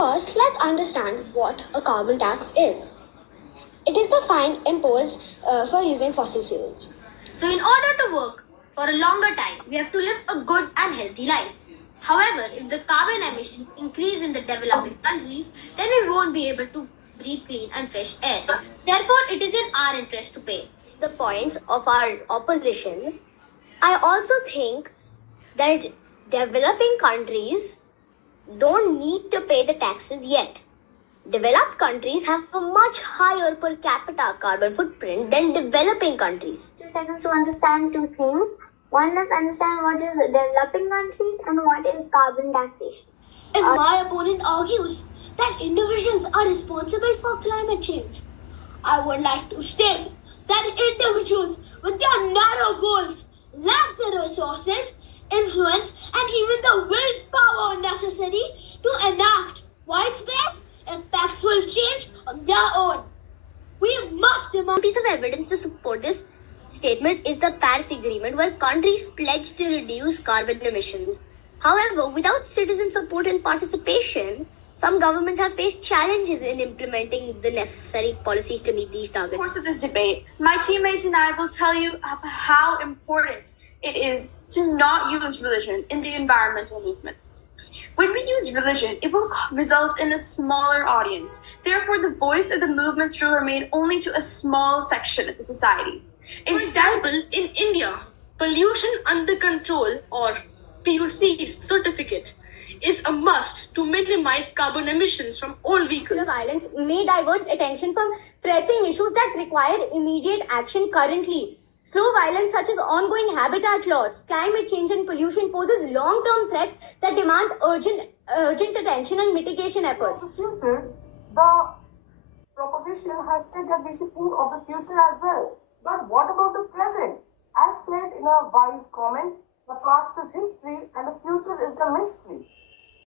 First, let's understand what a carbon tax is. It is the fine imposed for using fossil fuels. So, in order to work for a longer time, we have to live a good and healthy life. However, if the carbon emissions increase in the developing countries, then we won't be able to breathe clean and fresh air. Therefore, it is in our interest to pay. The points of our opposition, I also think that developing countries don't need to pay the taxes yet. Developed countries have a much higher per capita carbon footprint than developing countries. 2 seconds to understand two things. One is understand what is developing countries and what is carbon taxation. And my opponent argues that individuals are responsible for climate change. I would like to state that individuals with their narrow goals lack the resources, influence, and even the willpower necessary to enact widespread, impactful change on their own. We must demand. One piece of evidence to support this statement is the Paris Agreement, where countries pledge to reduce carbon emissions. However, without citizen support and participation, some governments have faced challenges in implementing the necessary policies to meet these targets. In the course of this debate, my teammates and I will tell you how important it is to not use religion in the environmental movements. When we use religion, it will result in a smaller audience. Therefore, the voice of the movements will remain only to a small section of the society. For example, in India, pollution under control or PUC certificate is a must to minimize carbon emissions from all vehicles. Violence may divert attention from pressing issues that require immediate action currently. Slow violence such as ongoing habitat loss, climate change and pollution poses long-term threats that demand urgent attention and mitigation efforts. For the future, the proposition has said that we should think of the future as well. But what about the present? As said in a wise comment, the past is history and the future is the mystery.